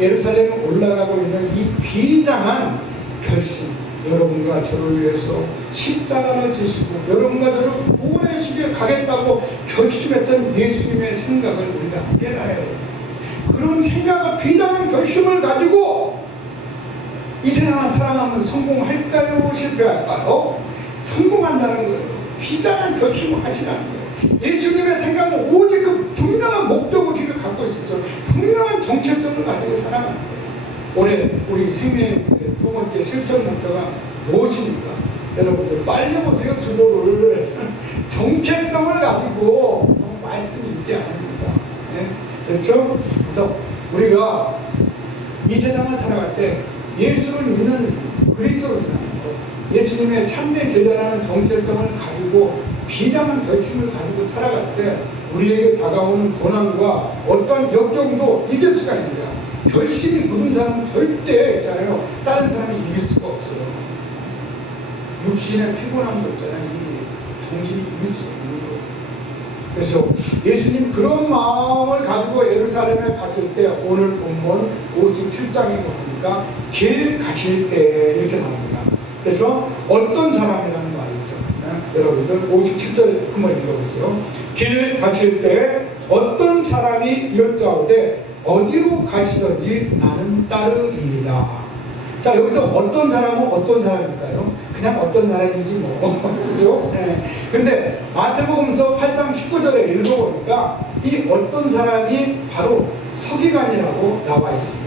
예루살렘에 올라가고 있는 이 비장한 결심, 여러분과 저를 위해서 십자가를 지시고 여러분과 저를 구원하시기에 가겠다고 결심했던 예수님의 생각을 우리가 깨달아야 해요. 그런 생각과 비장한 결심을 가지고 이 세상을 살아가면 성공할까요? 실패할까요? 성공한다는 거예요. 비장한 결심을 하시라는 거예요. 예수님의 생각은 오직 그 분명한 목적을 갖고 있었죠. 분명한 정체성을 가지고 살아가는 거예요. 올해 우리 생명의 두 번째 실천 목표가 무엇입니까? 여러분들 빨리 보세요. 주보를. 정체성을 가지고 말씀이 있지 않습니까? 네? 그렇죠? 그래서 우리가 이 세상을 살아갈 때 예수를 믿는 그리스도를 믿는 거, 예수님의 참된 제자라는 정체성을 가지고 비장한 결심을 가지고 살아갈 때 우리에게 다가오는 고난과 어떤 역경도 이길 수가 있습니다. 결심이 굳은 사람은 절대 있잖아요, 다른 사람이 이길 수가 없어요. 육신의 피곤함도 있잖아요. 이 정신이 이길 수가 없는 거예요. 그래서 예수님 그런 마음을 가지고 예루살렘에 가실 때 오늘 본문 57장에 보니까 길 가실 때 이렇게 나옵니다. 그래서 어떤 사람이라는 말이죠. 네? 여러분들 57절 한번 읽어보세요. 길 가실 때 어떤 사람이 여짜오되 어디로 가시든지 나는 따르리이다. 자, 여기서 어떤 사람은 어떤 사람일까요? 그냥 어떤 사람이지 뭐. 그죠? 네. 근데 마태복음서 8장 19절에 읽어보니까 이 어떤 사람이 바로 서기관이라고 나와 있습니다.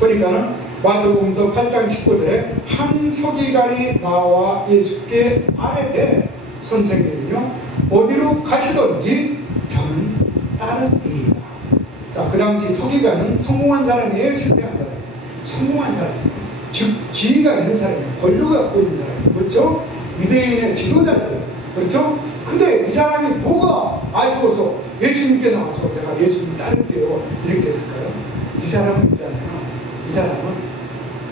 그러니까는 마태복음서 8장 19절에 한 서기관이 나와 예수께 아뢰되 선생님이요 어디로 가시든지 저는 따르리이다. 자, 그 당시 서기관은 성공한 사람이에요? 실패한 사람이에요? 성공한 사람이에요. 즉 지위가 있는 사람이에요. 권력을 갖고 있는 사람이에요. 그렇죠? 유대인의 지도자예요. 그렇죠? 근데 이 사람이 뭐가 아쉬워서 예수님께 나와서 내가 예수님 따를게요 이렇게 했을까요? 이 사람은 있잖아요. 이 사람은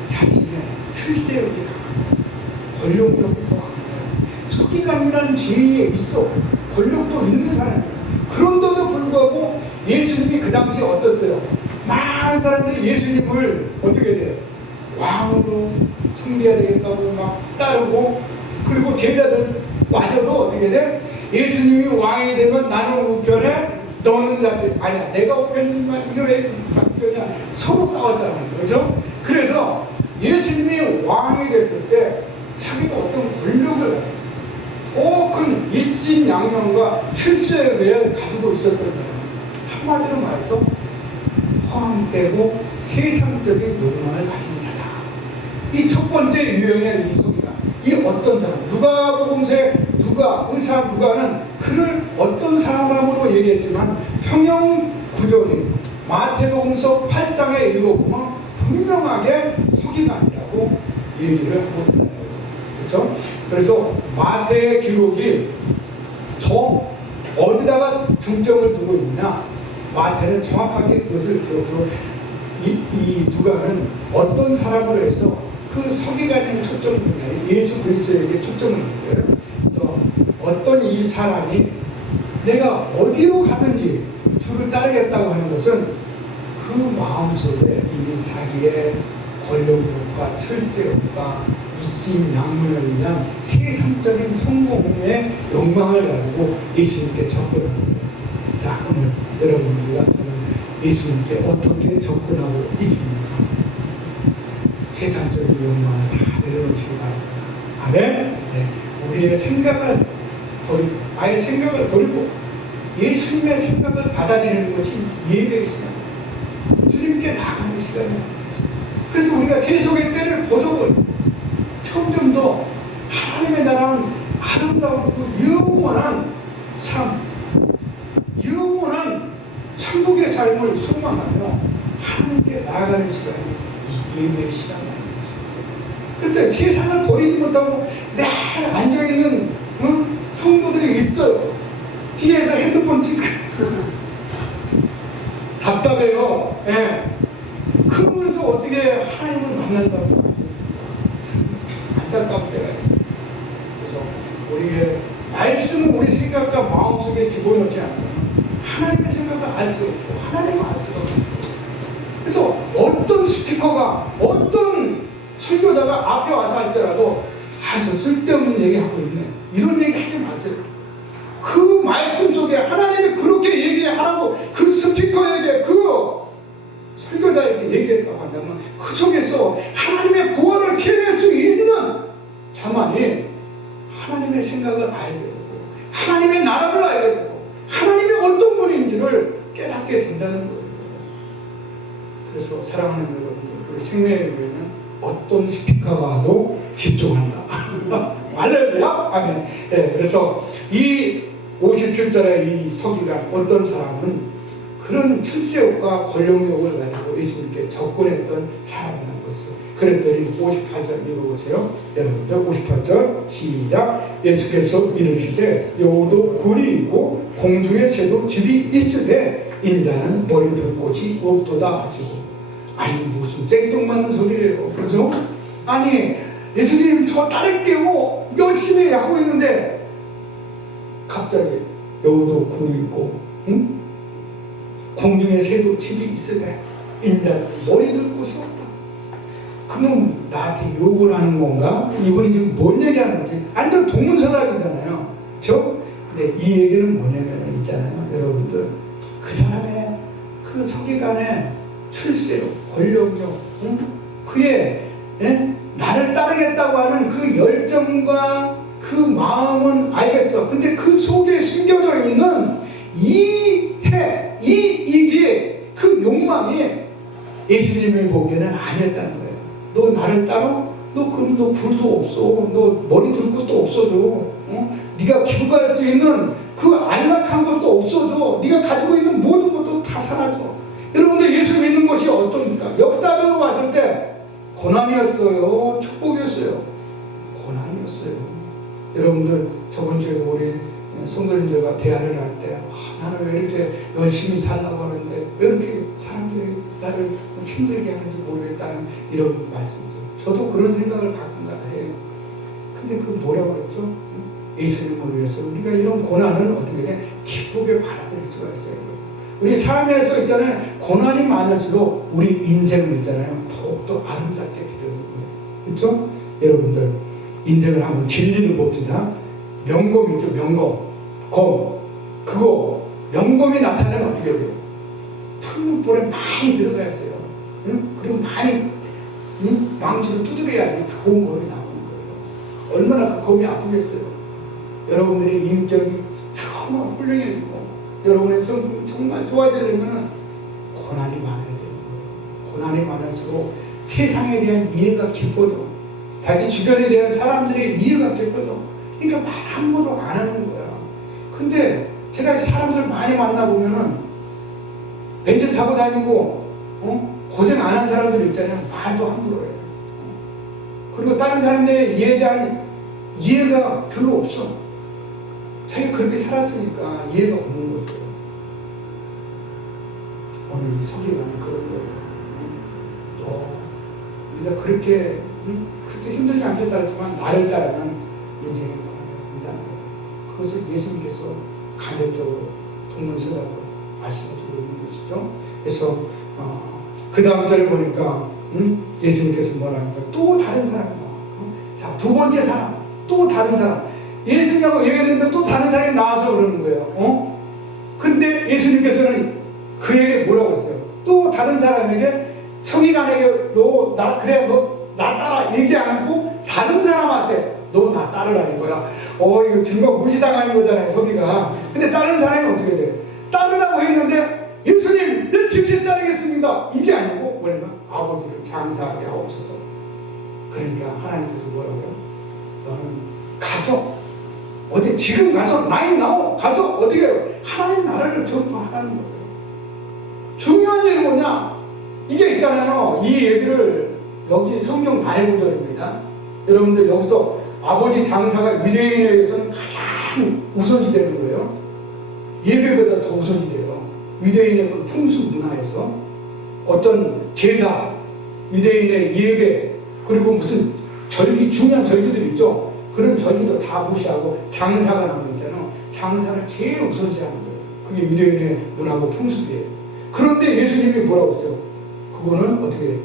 자신의 출세력이 강합니다. 권력력이 더 강합니다. 서기관이라는 지위에 있어. 권력도 있는 사람이에요. 그런데도 불구하고 예수님이 그 당시에 어땠어요? 많은 사람들이 예수님을 어떻게 돼요? 왕으로 숭배해야 되겠다고 막 따르고, 그리고 제자들마저도 어떻게 돼? 예수님이 왕이 되면 나는 우편에 너는 좌편에, 아니야 내가 우편이지만 이거 왜 좌편이야, 서로 싸웠잖아요. 그렇죠? 그래서 예수님이 왕이 됐을 때 자기가 어떤 권력을 큰 일진양명과 출세에 가지고 있었던 사람, 한마디로 말해서 허황되고 세상적인 욕망을 가진 자다. 이 첫 번째 유형의 이 소리가, 이 어떤 사람, 누가복음서에 누가는 그를 어떤 사람으로 얘기했지만 평형 구절이 마태복음서 8장에 읽어보면 분명하게 서기관이라고 얘기를 하고 있어요. 그렇죠? 그래서 마태의 기록이 더 어디다가 중점을 두고 있냐? 마태는 정확하게 그것을 기록으로 이 누가는 어떤 사람으로 해서 그 서기관에게 초점을 두냐, 예수 그리스도에게 초점을 두고요. 그래서 어떤 이 사람이 내가 어디로 가든지 주를 따르겠다고 하는 것은 그 마음속에 이미 자기의 권력욕과 출세욕과 이심양문을 위한 세상적인 성공의 욕망을 가지고 예수님께 접근하는 거예요. 자, 오늘 여러분들과 저는 예수님께 어떻게 접근하고 있습니까? 세상적인 욕망을 다 내려놓으시기 바랍니다. 아멘? 네. 우리의 생각을 버리고, 아예 생각을 버리고 예수님의 생각을 받아들이는 것이 예배의 시간, 주님께 나가는 시간입니다. 그래서 우리가 세속의 때를 벗어버리고 점점 더 하나님의 나라는 아름다운 그 영원한 삶, 영원한 천국의 삶을 소망하며 하나님께 나아가는 시간이 이 예배의 시간입니다. 그런데 세상을 버리지 못하고 늘 앉아있는 성도들이 있어요. 뒤에서 핸드폰 찍고 답답해요. 예. 그러면서 어떻게 하나님을 만난다고 할 수 있을까? 안타까운 때가 있어요. 그래서 우리의 말씀은 우리 생각과 마음속에 집어넣지 않으면 하나님의 생각을 알 수 없고 하나님을 알 수가 없고, 그래서 어떤 스피커가 어떤 설교자가 앞에 와서 할때라도 저 쓸데없는 얘기하고 있네, 이런 얘기 하지 마세요. 그 말씀 속에 하나님이 그렇게 얘기하라고 그 스피커에게 그 설교자에게 얘기했다고 한다면 그 속에서 하나님의 구원을 캐낼 수 있는 자만이 하나님의 생각을 알게 되고 하나님의 나라를 알게 되고 하나님이 어떤 분인지를 깨닫게 된다는 거예요. 그래서 사랑하는 여러분들, 우리 생명의교회는 어떤 스피커가 와도 집중한다. 할렐루야? 아멘. 네, 그래서 이 57절의 이 서기관, 어떤 사람은 그런 출세욕과 권력욕을 가지고 예수님께 접근했던 사람이라는 것이죠. 그랬더니 58절 읽어보세요. 여러분들 58절 시작. 예수께서 이르시되 여우도 굴이 있고 공중에 새도 집이 있으되 인자는 머리 둘 곳이 없도다 하시고. 아니 무슨 쨍뚱맞는 소리래요. 그렇죠? 아니 예수님 저 따를게요 열심히 하고 있는데 갑자기 여우도 굴이 있고 공중에 새도 집이 있으되 인자는 머리 둘 곳이 없다. 그럼 나한테 욕을 하는 건가? 이분이 지금 뭘 얘기하는 거지? 완전 동문서답이잖아요. 근데 이 얘기는 뭐냐면 있잖아요. 여러분들, 그 사람의 그 서기관의 출세욕, 권력욕, 그의 나를 따르겠다고 하는 그 열정과 그 마음은 알겠어. 근데 그 속에 숨겨져 있는 이게 그 욕망이 예수님이 보기에는 아니었다는 거예요. 너 나를 따라? 너 그럼 너 굴도 없어. 너 머리 둘 것도 없어져. 네가 기부할 수 있는 그 안락한 것도 없어져. 네가 가지고 있는 모든 것도 다 사라져. 여러분들 예수 믿는 것이 어떻습니까? 역사적으로 봤을 때 고난이었어요? 축복이었어요? 고난이었어요. 여러분들 저번 주에 우리 성도님들과 대화를 할 때 나는 왜 이렇게 열심히 살라고 하는데 왜 이렇게 사람들이 나를 힘들게 하는지 모르겠다는 이런 말씀이죠. 저도 그런 생각을 가끔가다 해요. 근데 그 뭐라고 그랬죠? 예수님을 위해서 우리가 이런 고난을 어떻게 기쁘게 받아들일 수가 있어요. 우리 삶에서 있잖아요. 고난이 많을수록 우리 인생을 있잖아요. 더욱더 아름답게 되는 거예요. 그렇죠? 여러분들 인생을 한번 진리를 봅시다. 명검 있죠. 명검. 검. 그거 명검이 나타나면 어떻게 돼요? 풀물볼에 많이 들어가야 돼요. 응? 그리고 많이 망치로 두드려야지 좋은 검이 나오는 거예요. 얼마나 그 검이 아프겠어요. 여러분들의 인격이 정말 훌륭해지고 여러분의 성품이 정말 좋아지려면 고난이 많아야 돼요. 고난이 많을수록 세상에 대한 이해가 깊어져. 자기 주변에 대한 사람들의 이해가 깊어져. 그러니까 말 함부로 안 하는 거야. 근데 제가 사람들 많이 만나보면은 벤츠 타고 다니고 고생 안 한 사람들 있잖아요. 말도 함부로 해요. 그리고 다른 사람들의 이해에 대한 이해가 별로 없어. 자기가 그렇게 살았으니까 이해가 없는 거죠. 오늘 서기관은 그런 거예요. 우리가 그렇게 힘들지 않게 살았지만 나를 따르는 인생의 방향입니다. 그것을 예수님께서 간접적으로 동문서답으로 말씀해 주고 있는 것이죠. 그래서 그 다음 절을 보니까 예수님께서 뭐라 하니까 또 다른 사람이다. 자, 두 번째 사람, 또 다른 사람. 예수님하고 얘기했는데 또 다른 사람이 나와서 그러는 거예요. 근데 예수님께서는 그에게 뭐라고 했어요? 또 다른 사람에게 서기관에게 너 나 따라 얘기 안 하고 다른 사람한테 너 나 따르라는 거야. 이거 증거 무시당하는 거잖아요, 서기가. 근데 다른 사람이 어떻게 돼? 따르라고 했는데 예수님, 내 즉시 따르겠습니다. 이게 아니고 뭐냐면 아버지를 장사하게 하옵소서. 그러니까 하나님께서 뭐라고요? 너는 가서 어디 지금 가서 나인 나오 가서 어디가 하나님 나라를 전파하라는 거예요. 중요한 일이 뭐냐? 이게 있잖아요. 이 얘기를 여기 성경 반해구절입니다. 여러분들 여기서 아버지 장사가 유대인에 의해서는 가장 우선시되는 거예요. 예배보다 더 우선시돼요. 유대인의 그 풍습 문화에서 어떤 제사, 유대인의 예배, 그리고 무슨 절기, 중요한 절기들 있죠. 그런 절기도 다 무시하고 장사가 나오는 있잖아요. 장사를 제일 우선시하는 거예요. 그게 유대인의 문화고 풍습이에요. 그런데 예수님이 뭐라고 했어요? 그거는 어떻게 돼?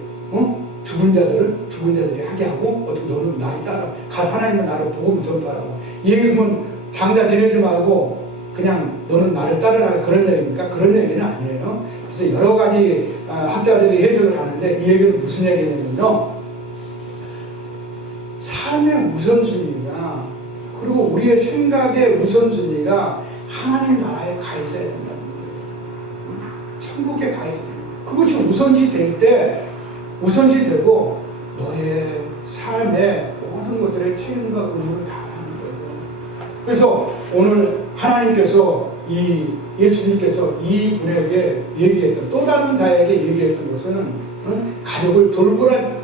죽은 자들이 하게 하고 어떻게 너는 나를 따라 하나님의 나를 복음을 전파하라고. 얘기하면 장자 지내지 말고 그냥 너는 나를 따르라 그런 얘기입니까? 그런 얘기는 아니에요. 그래서 여러 가지 학자들이 해석을 하는데 이 얘기는 무슨 얘기냐면요. 삶의 우선순위가 그리고 우리의 생각의 우선순위가 하나님 나라에 가 있어야 된다는 거예요. 천국에 가 있어야 돼요. 그것이 우선시 될 때 우선시 되고 너의 삶의 모든 것들의 책임과 의무를 다 하는 거예요. 그래서 오늘 하나님께서 예수님께서 이 분에게 얘기했던 또 다른 자에게 얘기했던 것은 가족을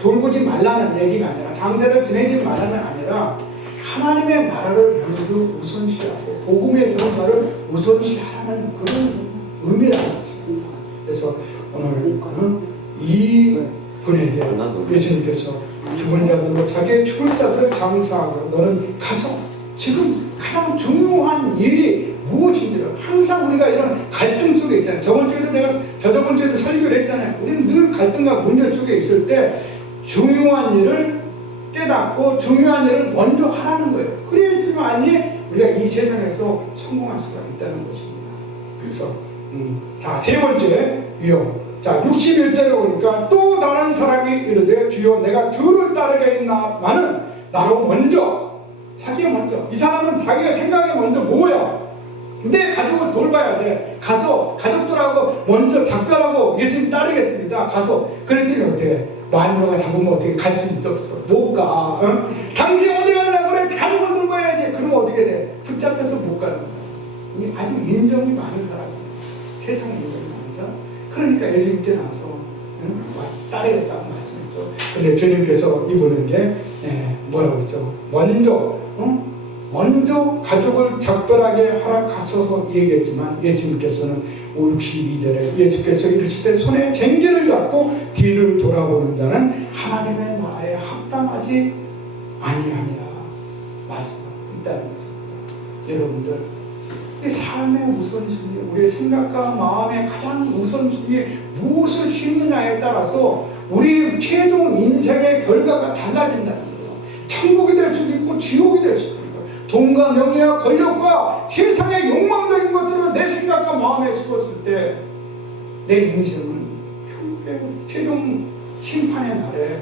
돌보지 말라는 얘기가 아니라 장세를 지내지 말라는 아니라 하나님의 나라를 먼저 우선시하고 복음의 전파를 우선시하라는 그런 의미라는 것입니다. 그래서 오늘 이 분에게 예수님께서 죽은 자들로 자기의 죽을 자들을 장사하고 너는 가서 지금 가장 중요한 일이 무엇인지를 항상 우리가 이런 갈등 속에 있잖아요. 저번 주에도 설교를 했잖아요. 우리는 늘 갈등과 문제 속에 있을 때 중요한 일을 깨닫고 중요한 일을 먼저 하라는 거예요. 그래야지만이 우리가 이 세상에서 성공할 수가 있다는 것입니다. 그래서 자, 세 번째 위험. 자, 61절에 보니까 또 다른 사람이 이르되 주여 내가 주를 따르겠나마는 나로 먼저 자기가 먼저 이 사람은 자기가 생각이 먼저 뭐야? 내 가족을 돌봐야 돼. 가서 가족들하고 먼저 작별하고 예수님 따르겠습니다. 가서 그랬더니 어떻게 마누라가 잡으면 어떻게 갈 수 있어? 못 가. 당신 어디 가려고 그래? 가족을 돌봐야지. 그러면 어떻게 돼? 붙잡혀서 못 가는 거야. 이 아주 인정이 많은 사람이에요. 세상에 인정이 많은 사람. 그러니까 예수님께 나와서 따르겠다고 말씀했죠. 근데 주님께서 이분에게 뭐라고 했죠? 먼저 가족을 작별하게 하라 가서서 얘기했지만 예수님께서는 52절에 예수께서 이르시되 손에 쟁기를 잡고 뒤를 돌아보는 자는 하나님의 나라에 합당하지 아니하니라 말씀하고 있다는 것입니다. 여러분들 이 삶의 우선순위, 우리의 생각과 마음의 가장 우선순위 무엇을 심느냐에 따라서 우리 최종 인생의 결과가 달라진다는 거예요. 천국이 될 수도 있고 지옥이 될 수도 있고, 돈과 명예와 권력과 세상의 욕망적인 것들을 내 생각과 마음에 씹었을 때 내 인생은 결국 최종 심판의 날에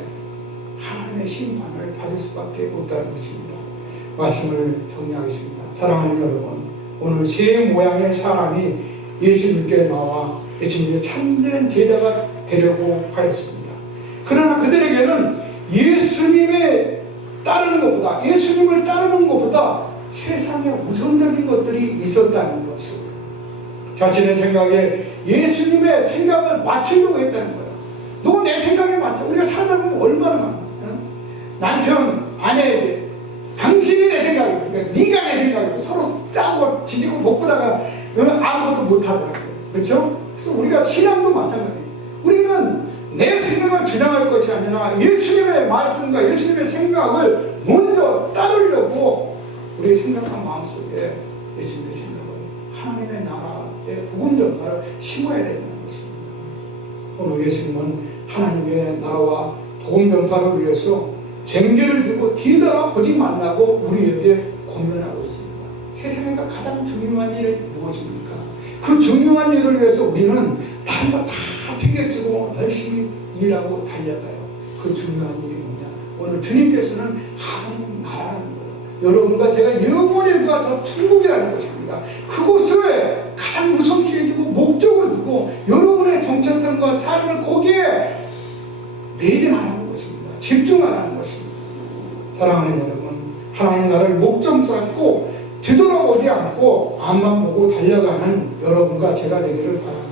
하나님의 심판을 받을 수밖에 없다는 것입니다. 말씀을 정리하겠습니다. 사랑하는 여러분, 오늘 세 모양의 사람이 예수님께 나와 예수님의 참된 제자가 되려고 하였습니다. 그러나 그들에게는 예수님을 따르는 것보다 세상의 우선적인 것들이 있었다는 것이죠. 자신의 생각에 예수님의 생각을 맞추려고 했다는 거예요. 너 내 생각에 맞춰. 우리가 살다 보면 얼마나 많아. 남편, 아내에게 당신이 내 생각이야. 그러니까 네가 내 생각이야. 서로 싸우고 지지고 볶다가 아무것도 못하더라고요. 그렇죠? 그래서 우리가 신앙도 마찬가지예요. 우리는 내 생각을 주장할 것이 아니라 예수님의 말씀과 예수님의 생각을 먼저 따르려고 우리의 생각과 마음속에 예수님의 생각을 하나님의 나라의 복음 전파를 심어야 된다는 것입니다. 오늘 예수님은 하나님의 나라와 복음 전파를 위해서 쟁제를 두고 뒤돌아보지 말라고 우리에게 권면하고 있습니다. 세상에서 가장 중요한 일이 무엇입니까? 그 중요한 일을 위해서 우리는 다른 거 다 핑계치고 열심히 일하고 달려가요. 그 중요한 일이 뭐냐? 오늘 주님께서는 하나님 나라는 거예요. 여러분과 제가 영원히 가서 천국이라는 것입니다. 그곳을 가장 우선주의 두고 목적을 두고 여러분의 정체성과 삶을 거기에 매진하는 것입니다. 집중하는 것입니다. 사랑하는 여러분, 하나님 나라를 목적 삼고 뒤돌아보지 않고 앞만 보고 달려가는 여러분과 제가 되기를 바랍니다.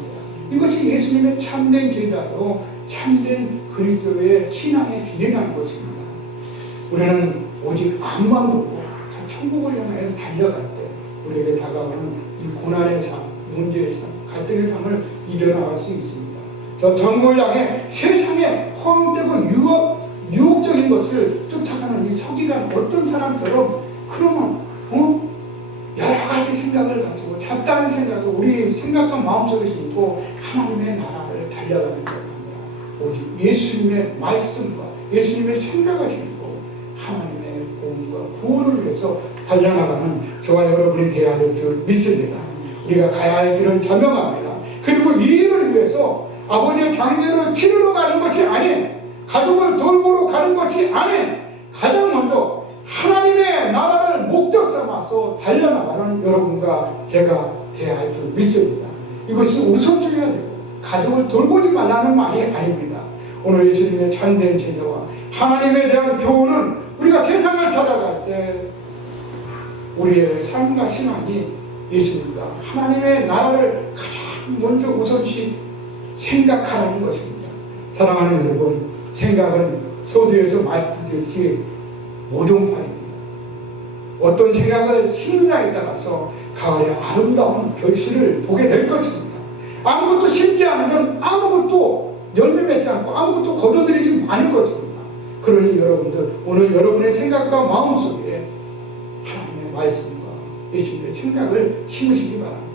이것이 예수님의 참된 제자요 참된 그리스도의 신앙의 길이라는 것입니다. 우리는 오직 앞만 보고 천국을 향해 달려갈 때 우리에게 다가오는 이 고난의 삶, 문제의 삶, 갈등의 삶을 이겨나갈 수 있습니다. 저 전국을 향해 세상의 허황되고 유혹적인 것을 쫓아가는 이 서기관 어떤 사람처럼 그러면 여러 가지 생각을 가지고 잡다한 생각을 우리 생각과 마음속에 심고 하나님의 나라를 달려가는 겁니다. 오직 예수님의 말씀과 예수님의 생각을 심고 하나님의 공의와 구원을 위해서 달려나가는 저와 여러분이 되어야 될 줄 믿습니다. 우리가 가야 할 길을 자명합니다. 그리고 이 일을 위해서 아버지의 장례를 치르러 가는 것이 아닌, 가족을 돌보러 가는 것이 아닌, 가장 먼저 하나님의 나라를 목적 삼아서 달려나가는 여러분과 제가 되어야 할 줄 믿습니다. 이것이 우선순위가 되고 가족을 돌보지 말라는 말이 아닙니다. 오늘 예수님의 참된 제자와 하나님에 대한 교훈은 우리가 세상을 찾아갈 때 우리의 삶과 신앙이 예수님과 하나님의 나라를 가장 먼저 우선시 생각하라는 것입니다. 사랑하는 여러분, 생각은 서두에서 말씀드렸지 모종판입니다. 어떤 생각을 심느냐에 따라서 가을의 아름다운 결실을 보게 될 것입니다. 아무것도 심지 않으면 아무것도 열매 맺지 않고 아무것도 거둬들이지 않을 것입니다. 그러니 여러분들 오늘 여러분의 생각과 마음속에 하나님의 말씀과 예수님의 생각을 심으시기 바랍니다.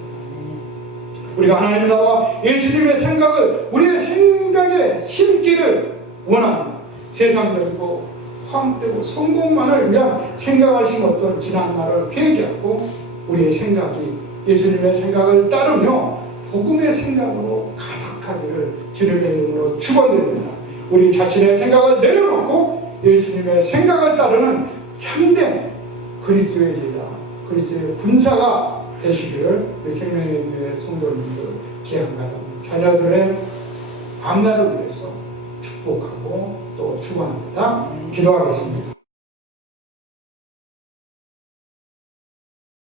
우리가 하나님 나라와 예수님의 생각을 우리의 생각에 심기를 원합니다. 세상적이고 황되고 성공만을 위한 생각을 심었던 지난날을 회개하고 우리의 생각이 예수님의 생각을 따르며 복음의 생각으로 가득하기를 주님의 이름으로 축원드립니다. 우리 자신의 생각을 내려놓고 예수님의 생각을 따르는 참된 그리스도의 제자, 그리스도의 군사가 되시기를 우리 생명의 성도님들, 기양가정, 자녀들의 앞날을 위해서 축복하고 또 축원합니다. 기도하겠습니다.